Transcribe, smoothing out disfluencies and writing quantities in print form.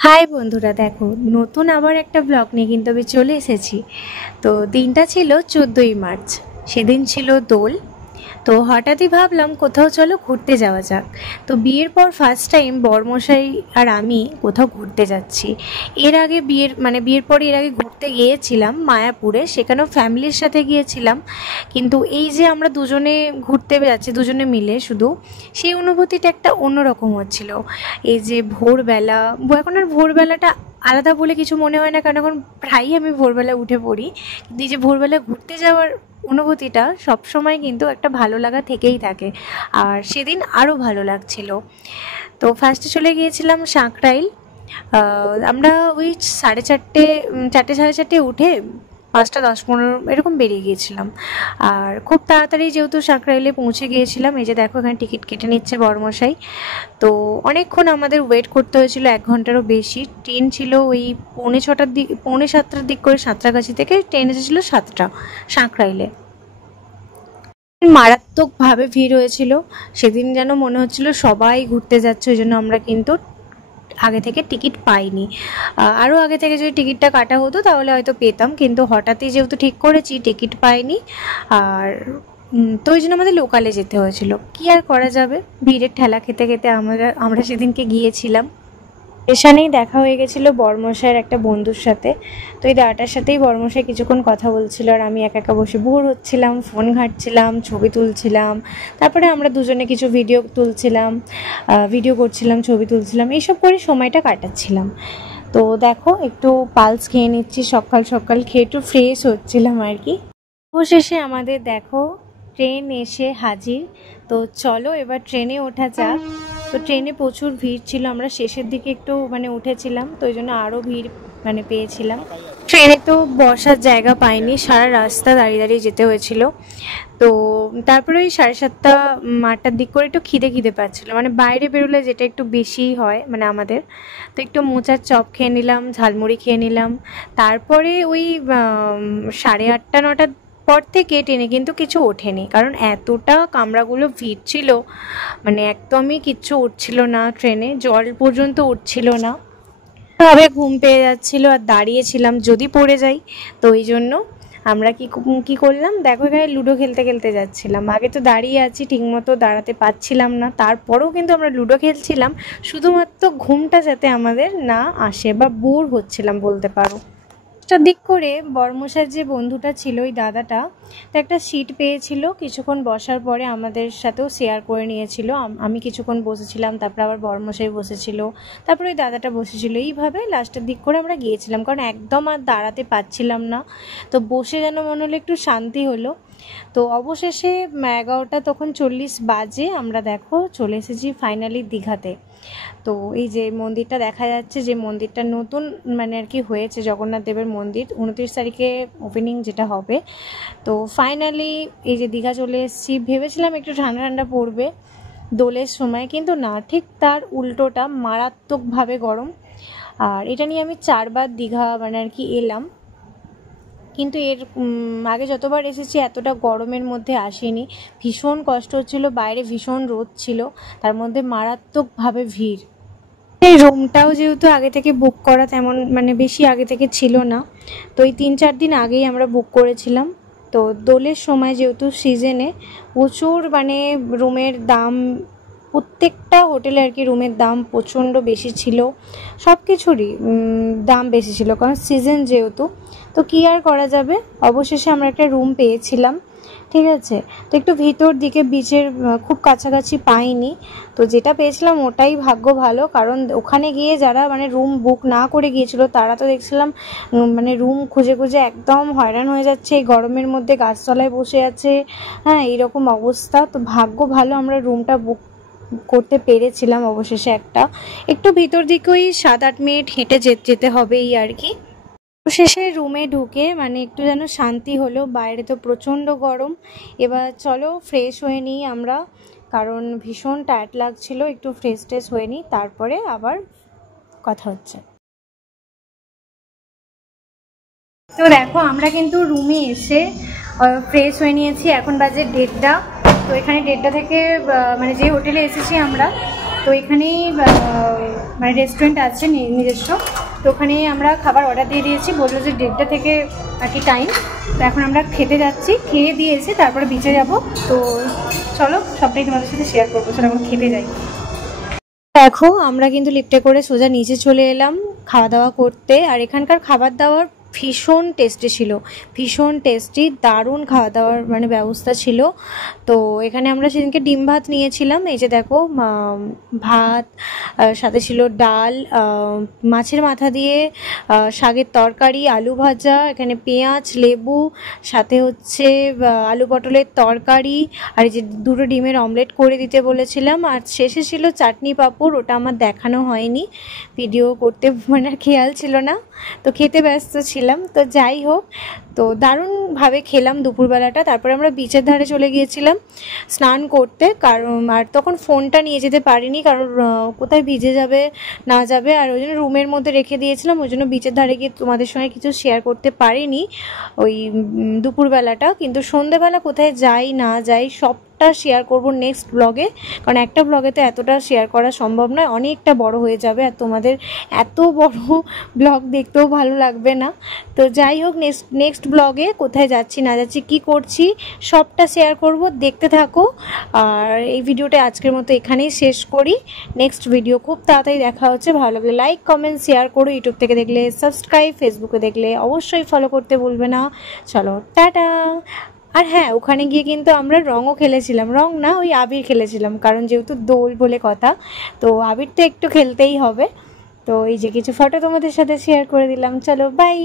High বন্ধুরা, দেখো নতুন আবার একটা ব্লগ নিয়ে কিন্তু আমি চলে এসেছি। তো দিনটা ছিল 14ই মার্চ, সেদিন ছিল দোল। তো হঠাৎই ভাবলাম কোথাও চলো ঘুরতে যাওয়া যাক। তো বিয়ের পর ফার্স্ট টাইম বরমশাই আর আমি কোথাও ঘুরতে যাচ্ছি। এর আগে বিয়ের পরে এর আগে ঘুরতে গিয়েছিলাম মায়াপুরে, সেখানেও ফ্যামিলির সাথে গিয়েছিলাম। কিন্তু এই যে আমরা দুজনে ঘুরতে যাচ্ছি দুজনে মিলে শুধু, সেই অনুভূতিটা একটা অন্যরকম হচ্ছিল। এই যে ভোরবেলা, এখন আর ভোরবেলাটা আলাদা বলে কিছু মনে হয় না, কারণ এখন প্রায়ই আমি ভোরবেলা উঠে পড়ি। কিন্তু এই যে ভোরবেলা ঘুরতে যাওয়ার অনুভূতিটা সবসময় কিন্তু একটা ভালো লাগা থেকেই থাকে, আর সেদিন আরও ভালো লাগছিল। তো ফার্স্টে চলে গিয়েছিলাম সাঁকরাইল। আমরা ওই চারটে সাড়ে চারটে উঠে 5:10-15 এরকম বেরিয়ে গিয়েছিলাম। আর খুব তাড়াতাড়ি যেহেতু সাঁকরাইলে পৌঁছে গিয়েছিলাম, এই যে দেখো এখানে টিকিট কেটে নিচ্ছে বরমশাই। তো অনেকক্ষণ আমাদের ওয়েট করতে হয়েছিল, 1 ঘন্টারও বেশি। ট্রেন ছিল ওই পৌনে 7টার দিক করে, সাঁতরাগাছি থেকে ট্রেন এসেছিল 7টা সাঁকরাইলে। মারাত্মকভাবে ভিড় হয়েছিল সেদিন, যেন মনে হচ্ছিল সবাই ঘুরতে যাচ্ছে, ওই জন্য আমরা কিন্তু আগে থেকে টিকিট পাইনি। আরও আগে থেকে যদি টিকিটটা কাটা হতো তাহলে হয়তো পেতাম, কিন্তু হঠাৎই যেহেতু ঠিক করেছি টিকিট পাইনি। আর তো ওই জন্য আমাদের লোকালে যেতে হয়েছিল। কি আর করা যাবে, ভিড়ের ঠেলা খেতে খেতে আমরা সেদিনকে গিয়েছিলাম। স্টেশনেই দেখা হয়ে গেছিলো বরমশাইয়ের একটা বন্ধুর সাথে। তো এই দাদাটার সাথেই বরমশাই কিছুক্ষণ কথা বলছিল, আর আমি একা একা বসে বোর হচ্ছিলাম, ফোন ঘাঁটছিলাম, ছবি তুলছিলাম। তারপরে আমরা দুজনে কিছু ভিডিও করছিলাম, ছবি তুলছিলাম, এইসব করে সময়টা কাটাচ্ছিলাম। তো দেখো একটু পালস খেয়ে নিচ্ছি, সকাল সকাল খেয়ে একটু ফ্রেশ হচ্ছিলাম আর কি। অবশেষে আমাদের দেখো ট্রেন এসে হাজির। তো চলো এবার ট্রেনে ওঠা যাক। তো ট্রেনে প্রচুর ভিড় ছিল, আমরা শেষের দিকে একটু উঠেছিলাম, তো ওই জন্য আরও ভিড় পেয়েছিলাম। ট্রেনে তো বসার জায়গা পাইনি, সারা রাস্তা দাঁড়িয়ে দাঁড়িয়ে যেতে হয়েছিল। তো তারপরে ওই 7:30-8টার দিক করে একটু খিদে পাচ্ছিলো, বাইরে বেরোলে যেটা একটু বেশি হয় আমাদের। তো একটু মোচার চপ খেয়ে নিলাম, ঝালমুড়ি খেয়ে নিলাম। তারপরে ওই 8:30-9টার পর থেকে ট্রেনে কিন্তু কিছু ওঠেনি, কারণ এতটা কামরাগুলো ভিড় ছিল, একদমই কিচ্ছু উঠছিল না ট্রেনে, জল পর্যন্ত উঠছিল না। তবে ঘুম পেয়ে যাচ্ছিল আর দাঁড়িয়েছিলাম যদি পড়ে যাই। তো এই জন্য আমরা কি করলাম, দেখো এখানে লুডো খেলতে যাচ্ছিলাম। আগে তো দাঁড়িয়ে আছি, ঠিকমতো দাঁড়াতে পারছিলাম না, তারপরেও কিন্তু আমরা লুডো খেলছিলাম, শুধুমাত্র ঘুমটা যাতে আমাদের না আসে, বা বোর হচ্ছিলাম বলতে পারো। দিক করে বরমশার যে বন্ধুটা ছিল, ওই দাদাটা, তো একটা সিট পেয়েছিল, কিছুক্ষণ বসার পরে আমাদের সাথেও শেয়ার করে নিয়েছিল। আমি কিছুক্ষণ বসেছিলাম, তারপর আবার বরমশাই বসেছিল, তারপর ওই দাদাটা বসেছিল। এইভাবে লাস্টের দিক করে আমরা গিয়েছিলাম, কারণ একদম আর দাঁড়াতে পারছিলাম না। তো বসে যেন মনে হলো একটু শান্তি হলো। তো অবশেষে 11টা তখন 40 বাজে আমরা দেখো চলে এসেছি ফাইনালি দীঘাতে। তো এই যে মন্দিরটা দেখা যাচ্ছে, যে মন্দিরটা নতুন আর কি হয়েছে, জগন্নাথ দেবের মন্দির, 29 তারিখে ওপেনিং যেটা হবে। তো ফাইনালি এই যে দীঘা চলে এসেছি। ভেবেছিলাম একটু ঠান্ডা ঠান্ডা পড়বে দোলের সময়, কিন্তু না, ঠিক তার উল্টোটা, মারাত্মকভাবে গরম। আর এটা নিয়ে আমি 4বার দীঘা আর কি এলাম, কিন্তু এর আগে যতবার এসেছি এতটা গরমের মধ্যে আসেনি। ভীষণ কষ্ট হচ্ছিল, বাইরে ভীষণ রোদ ছিল, তার মধ্যে মারাত্মকভাবে ভিড়। এই রুমটাও যেহেতু আগে থেকে বুক করা, তেমন বেশি আগে থেকে ছিল না, তো এই 3-4 দিন আগেই আমরা বুক করেছিলাম। তো দোলের সময় যেহেতু সিজনে প্রচুর রুমের দাম, প্রত্যেকটা হোটেলে আর কি রুমের দাম প্রচণ্ড বেশি ছিল, সব কিছুরই দাম বেশি ছিল, কারণ সিজন যেহেতু। তো কী আর করা যাবে, অবশেষে আমরা একটা রুম পেয়েছিলাম, ঠিক আছে। তো একটু ভিতর দিকে, বিচের খুব কাছাকাছি পাইনি, তো যেটা পেয়েছিলাম ওটাই ভাগ্য ভালো, কারণ ওখানে গিয়ে যারা রুম বুক না করে গিয়েছিল তারা তো দেখছিলাম রুম খুঁজে একদম হয়রান হয়ে যাচ্ছে, এই গরমের মধ্যে গাছতলায় বসে আছে, হ্যাঁ এইরকম অবস্থা। তো ভাগ্য ভালো আমরা রুমটা বুক করতে পেরেছিলাম অবশেষে। একটু ভিতর দিকে ওই 7-8 মিনিট হেঁটে যেতে হবে এই আর কি। শেষে রুমে ঢুকে একটু যেন শান্তি হলো, বাইরে তো প্রচণ্ড গরম। এবার চলো ফ্রেশ হয়ে নিই আমরা, কারণ ভীষণ টায়ার্ড লাগছিল, একটু ফ্রেশ হয়ে নিই, তারপরে আবার কথা হচ্ছে। তো দেখো আমরা কিন্তু রুমে এসে ফ্রেশ হয়ে নিয়েছি, এখন বাজে 1:30। তো এখানে 1:30 থেকে যে হোটেলে এসেছি আমরা, তো এখানেই মানে রেস্টুরেন্ট আছে নিজস্ব, তো ওখানে আমরা খাবার অর্ডার দিয়ে দিয়েছি, বললো যে 1:30 থেকে আর কি টাইম। তো এখন আমরা খেতে যাচ্ছি, খেয়ে দিয়েছি, তারপরে বিচে যাব। তো চলো সবটাই তোমাদের সাথে শেয়ার করবো, চলো এখন খেতে যাই। দেখো আমরা কিন্তু লিফটে করে সোজা নিচে চলে এলাম খাওয়া দাওয়া করতে। আর এখানকার খাবার দাবার ভীষণ টেস্টি ছিল, ভীষণ টেস্টি, দারুণ খাওয়া দাওয়ার মানে ব্যবস্থা ছিল। তো এখানে আমরা সেদিনকে ডিম ভাত নিয়েছিলাম, এই যে দেখো ভাত, সাথে ছিল ডাল, মাছের মাথা দিয়ে শাকের তরকারি, আলু ভাজা, এখানে পেঁয়াজ, লেবু, সাথে হচ্ছে আলু পটলের তরকারি, আর এই যে 2টো ডিমের অমলেট করে দিতে বলেছিলাম। আর শেষে ছিল চাটনি পাঁপড়, ওটা আমার দেখানো হয়নি, ভিডিও করতে মানে খেয়াল ছিল না, তো খেতে ব্যস্ত ছিলাম। তো যাই হোক, তো দারুণভাবে খেলাম দুপুরবেলাটা। তারপরে আমরা বিচের ধারে চলে গিয়েছিলাম স্নান করতে, কারণ আর তখন ফোনটা নিয়ে যেতে পারিনি, কারণ কোথায় ভিজে যাবে না যাবে, আর ওই জন্য রুমের মধ্যে রেখে দিয়েছিলাম, ওই জন্য বিচের ধারে গিয়ে তোমাদের সঙ্গে কিছু শেয়ার করতে পারিনি ওই দুপুরবেলাটা। কিন্তু সন্ধেবেলা কোথায় যাই না যাই সবটা শেয়ার করব নেক্সট ব্লগে, কারণ একটা ব্লগে তো এতটা শেয়ার করা সম্ভব নয়, অনেকটা বড় হয়ে যাবে, আর তোমাদের এত বড় ব্লগ দেখতেও ভালো লাগবে না। তো যাই হোক, নেক্সট ব্লগে কোথায় যাচ্ছি না যাচ্ছি কি করছি সবটা শেয়ার করব, দেখতে থাকো। আর এই ভিডিওটা আজকের মতো এখানেই শেষ করি, নেক্সট ভিডিও খুব তাড়াতাড়ি দেখা হচ্ছে। ভালো লাগলে লাইক কমেন্ট শেয়ার করো, ইউটিউব থেকে দেখলে সাবস্ক্রাইব, ফেসবুকে দেখলে অবশ্যই ফলো করতে ভুলবে না। চলো টাটা। আর হ্যাঁ, ওখানে গিয়ে কিন্তু আমরা রঙও খেলেছিলাম, রং না ওই আবির খেলেছিলাম, কারণ যেহেতু দোল বলে কথা, তো আবির তো একটু খেলতেই হবে। তো এই যে কিছু ফটো তোমাদের সাথে শেয়ার করে দিলাম, চলো বাই।